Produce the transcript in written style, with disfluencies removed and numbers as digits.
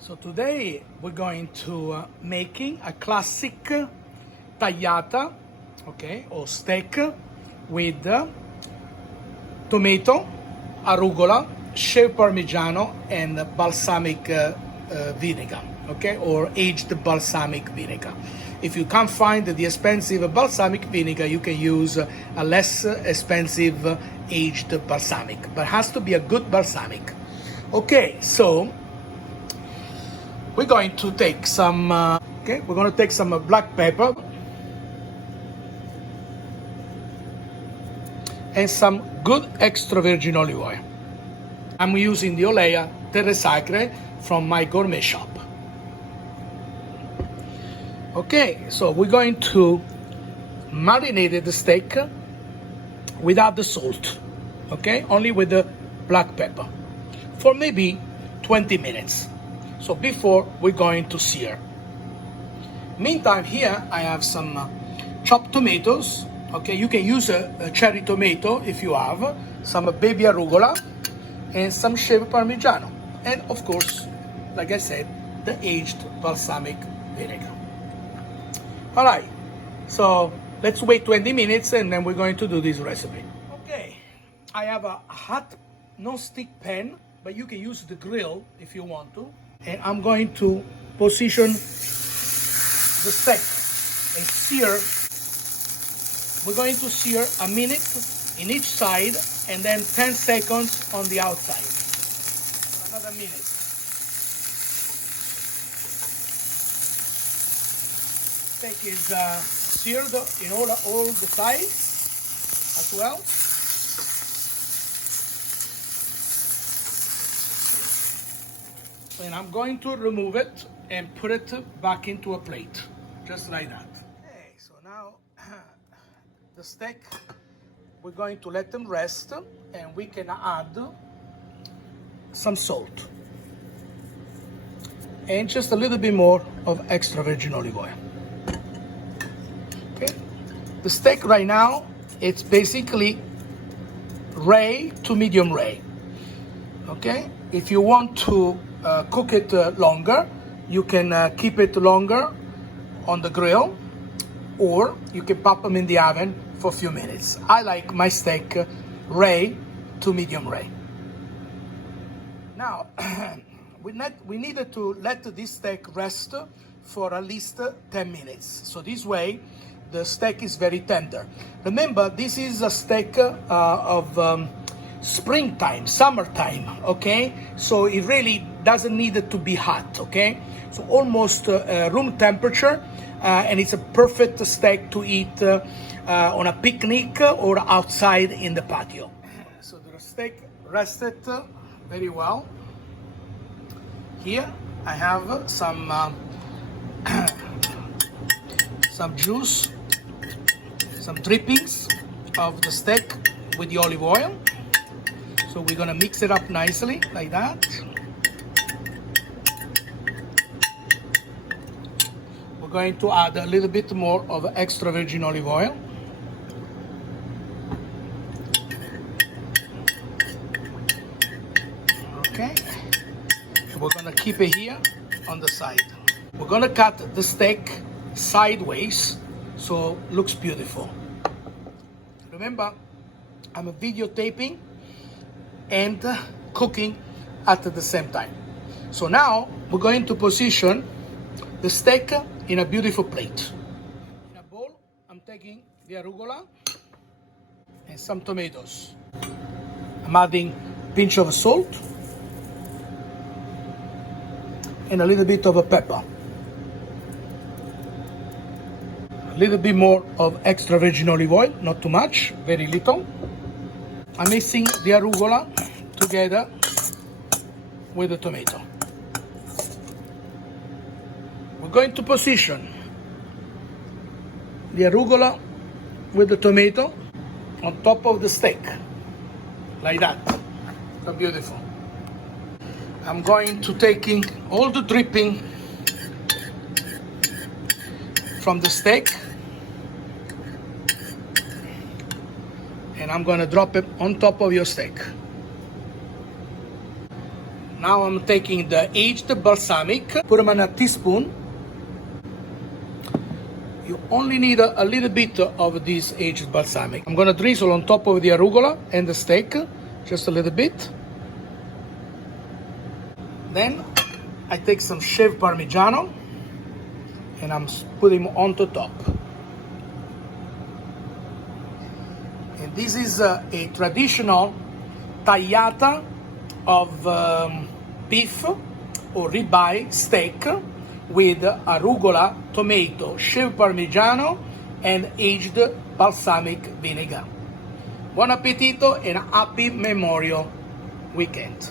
So today we're going to making a classic tagliata, okay, or steak with tomato, arugula, shaved parmigiano, and balsamic vinegar, okay, or aged balsamic vinegar. If you can't find the expensive balsamic vinegar, you can use a less expensive aged balsamic, but it has to be a good balsamic. Okay, so we're going to take some, we're going to take some black pepper and some good extra virgin olive oil. I'm using the Olea Terre Sacre from my gourmet shop. Okay, so we're going to marinate the steak without the salt, okay, only with the black pepper for maybe 20 minutes. So before we're going to sear. Meantime, here I have some chopped tomatoes. Okay, you can use a cherry tomato if you have, some baby arugula, and some shaved parmigiano. And of course, like I said, the aged balsamic vinegar. All right, so let's wait 20 minutes and then we're going to do this recipe. Okay, I have a hot non-stick pan, but you can use the grill if you want to. And I'm going to position the steak and sear. We're going to sear a minute in each side and then 10 seconds on the outside. For another minute. Steak is seared in all the sides as well. And I'm going to remove it and put it back into a plate, just like that. Okay, so now the steak, we're going to let them rest and we can add some salt and just a little bit more of extra virgin olive oil. Okay, the steak right now, it's basically rare to medium rare. Okay, if you want to cook it longer, you can keep it longer on the grill, or you can pop them in the oven for a few minutes. I like my steak rare to medium rare. Now, we needed to let this steak rest for at least 10 minutes. So this way, the steak is very tender. Remember, this is a steak of springtime, summertime, okay? So it really doesn't need it to be hot, okay? So almost room temperature, and it's a perfect steak to eat on a picnic or outside in the patio. So the steak rested very well. Here I have some some juice, some drippings of the steak with the olive oil. So we're gonna mix it up nicely like that. We're going to add a little bit more of extra virgin olive oil. Okay. And we're gonna keep it here on the side. We're gonna cut the steak sideways so it looks beautiful. Remember, I'm videotaping and cooking at the same time. So now we're going to position the steak in a beautiful plate. In a bowl, I'm taking the arugula and some tomatoes. I'm adding a pinch of salt and a little bit of pepper. A little bit more of extra virgin olive oil, not too much, very little. I'm mixing the arugula together with the tomato. We're going to position the arugula with the tomato on top of the steak, like that. So beautiful. I'm going to taking all the dripping from the steak and I'm going to drop it on top of your steak. Now I'm taking the aged balsamic, put them in a teaspoon. You only need a little bit of this aged balsamic. I'm gonna drizzle on top of the arugula and the steak, just a little bit. Then I take some shaved parmigiano and I'm putting on the top. And this is a traditional tagliata of beef or ribeye steak with arugula, tomato, shaved parmigiano, and aged balsamic vinegar. Buon appetito and a happy Memorial weekend.